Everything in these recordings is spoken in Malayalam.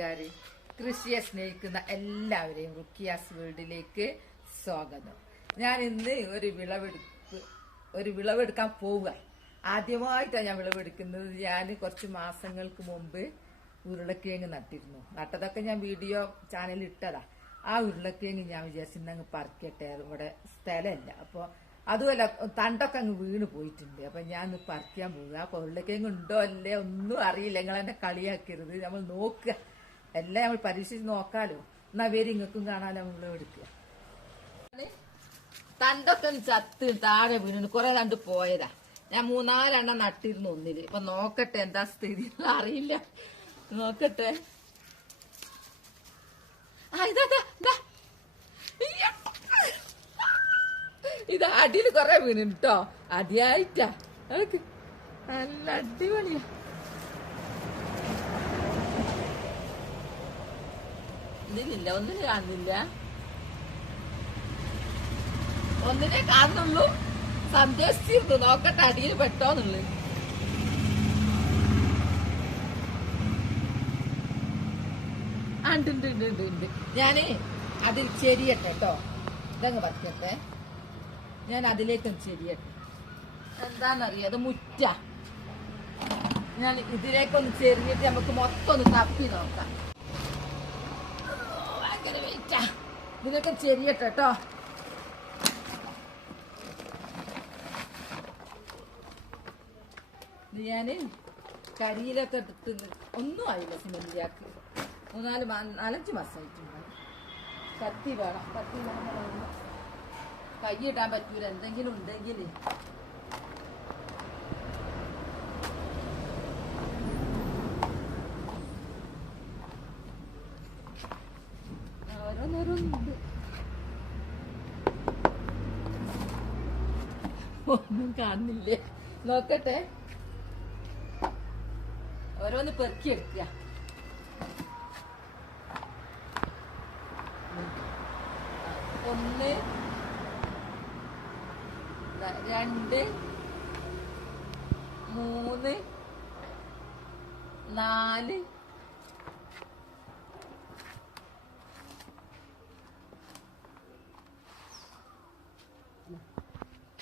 കൂട്ടുകാര് കൃഷിയെ സ്നേഹിക്കുന്ന എല്ലാവരെയും റുക്കിയാസ് വേൾഡിലേക്ക് സ്വാഗതം. ഞാൻ ഇന്ന് ഒരു വിളവെടുപ്പ് ഒരു വിളവെടുക്കാൻ പോവുക. ആദ്യമായിട്ടാണ് ഞാൻ വിളവെടുക്കുന്നത്. ഞാൻ കുറച്ച് മാസങ്ങൾക്ക് മുമ്പ് ഉരുളക്കിഴങ്ങ് നട്ടിരുന്നു. നട്ടതൊക്കെ ഞാൻ വീഡിയോ ചാനലിൽ ഇട്ടതാ. ആ ഉരുളക്കിഴങ്ങ് ഞാൻ വിചാരിച്ചിരുന്നങ്ങ് പറിക്കട്ടെ. അത് ഇവിടെ സ്ഥലമല്ല. അപ്പോൾ അതുമല്ല തണ്ടൊക്കെ അങ്ങ് വീണ് പോയിട്ടുണ്ട്. അപ്പൊ ഞാൻ ഒന്ന് പറിക്കാൻ പോവുക. അപ്പൊ ഉരുളക്കിഴങ്ങ് ഉണ്ടോ? അല്ലേ ഒന്നും അറിയില്ല. നിങ്ങൾ എന്നെ കളിയാക്കരുത്. നമ്മൾ നോക്കുക. എല്ലാം നമ്മൾ പരീക്ഷിച്ച് നോക്കാലോ. എന്നാ പേര് ഇങ്ങക്കും കാണാലോ നമ്മൾ എടുക്കുക. തണ്ടൊക്കെ ചത്ത് താഴെ വീണു. കുറെ തണ്ട് പോയതാ. ഞാൻ മൂന്നാലെണ്ണം നട്ടിരുന്നു ഒന്നിൽ. ഇപ്പൊ നോക്കട്ടെ എന്താ സ്ഥിതി അറിയില്ല. നോക്കട്ടെ. ഇതാ അടിയിൽ കൊറേ വീണു കേട്ടോ അടിയായിട്ടാ. നല്ല അടിപൊളിയാ. ഇതിലില്ല ഒന്നിനെ കാണുന്നില്ല. ഒന്നിനെ കാണുന്നുള്ളൂ. സംരക്ഷിച്ചിരുന്നു നോക്കട്ടെ അടിയിൽ പെട്ടോന്നുള്ളു ഉണ്ട് ഞാനേ അതിൽ ചെരിയട്ടെ കേട്ടോ ഇതങ്ങ് പറ്റട്ടെ. ഞാൻ അതിലേക്ക് ചെരിയട്ടെ. എന്താന്നറിയത് മുറ്റ. ഞാൻ ഇതിലേക്കൊന്ന് ചെരിഞ്ഞിട്ട് നമുക്ക് മൊത്തം ഒന്ന് തപ്പി നോക്കാം. ഇതിലേക്ക് ചെരിയട്ടെ കേട്ടോ ഞാൻ കരിയിലൊക്കെ എടുത്ത് ഒന്നും ആയില്ല സിമന്റിയാക്ക് മൂന്നാൽ നാലഞ്ച് മാസമായിട്ടുണ്ട് കത്തി വേണം കത്തി വേണം കൈ ഇടാൻ പറ്റൂല. എന്തെങ്കിലും ഉണ്ടെങ്കിൽ ഒന്നും കാണുന്നില്ലേ? നോക്കട്ടെ. ഓരോന്ന് പെറുക്കിയെടുക്കുക ഒന്ന് രണ്ട് മൂന്ന് നാല്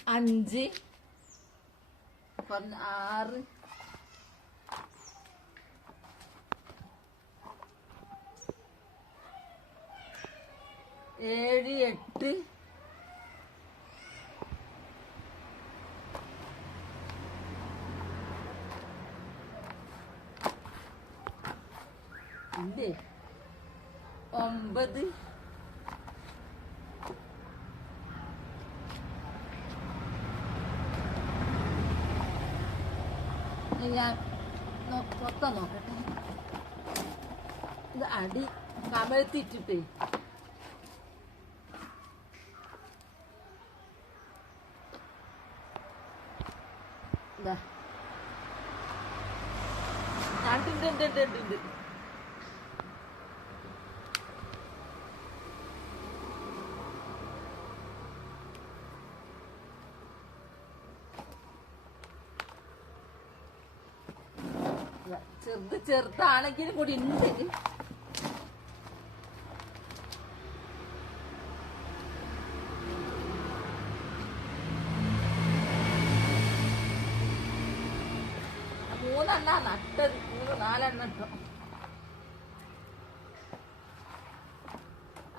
അഞ്ച്. ആറ്. ഏഴ് എട്ട്. ഒമ്പത്. ഞാൻ മൊത്തം ഇത് അടി കമഴ്ത്തിട്ടിട്ടേ ഇതാ ഉണ്ട്, ഉണ്ട്, ഉണ്ട്, ഉണ്ട്, ചെറുത് ചെറുതാണെങ്കിലും കൂടി ഉണ്ട്. മൂന്നെണ്ണ നട്ടത്. മൂന്ന് നാലെണ്ണ ഇട്ടോ.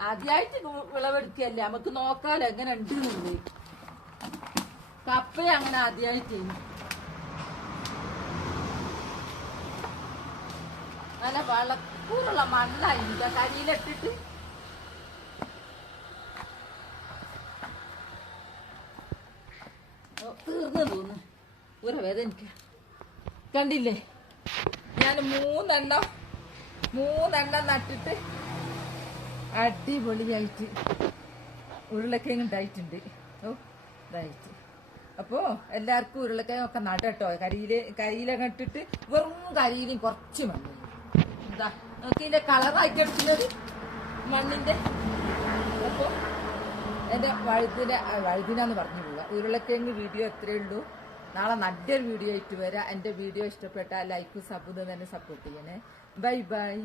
ആദ്യമായിട്ട് വിളവെടുക്കല്ലേ? നമുക്ക് നോക്കാലോ എങ്ങനെ ഉണ്ട് കപ്പ അങ്ങനെ ആദ്യമായിട്ട് നല്ല വളക്കൂറുള്ള മണ്ണായിരിക്കും. കരിയിലിട്ടിട്ട്. തീർന്നു തോന്നുന്നു. ഒരു എനിക്ക്. കണ്ടില്ലേ? ഞാൻ മൂന്നെണ്ണം മൂന്നെണ്ണം നട്ടിട്ട് അടിപൊളിയായിട്ട് ഉരുളക്കിഴങ്ങ് ഉണ്ടായിട്ടുണ്ട്. ഓ ഇതായിട്ട്. അപ്പോ എല്ലാവർക്കും ഉരുളക്കിഴങ്ങ് ഒക്കെ നടട്ടോ കരിയിൽ കരിയിലൊക്കെ ഇട്ടിട്ട് വെറും കരിയിലും കുറച്ച് മണ്ണ്. നോക്കി ഇതിന്റെ കളറാക്കി എടുക്കുന്നത് മണ്ണിന്റെ. അപ്പൊ എന്റെ വഴുതിന വഴുതിനാന്ന് പറഞ്ഞു പോവുക. ഉരുളക്കിഴങ്ങ് വീഡിയോ എത്രയേ ഉള്ളൂ. നാളെ നല്ലൊരു വീഡിയോ ആയിട്ട് വരാം. എന്റെ വീഡിയോ ഇഷ്ടപ്പെട്ടാൽ ലൈക്കും സബ്ബും തന്നെ സപ്പോർട്ട് ചെയ്യണേ. Bye bye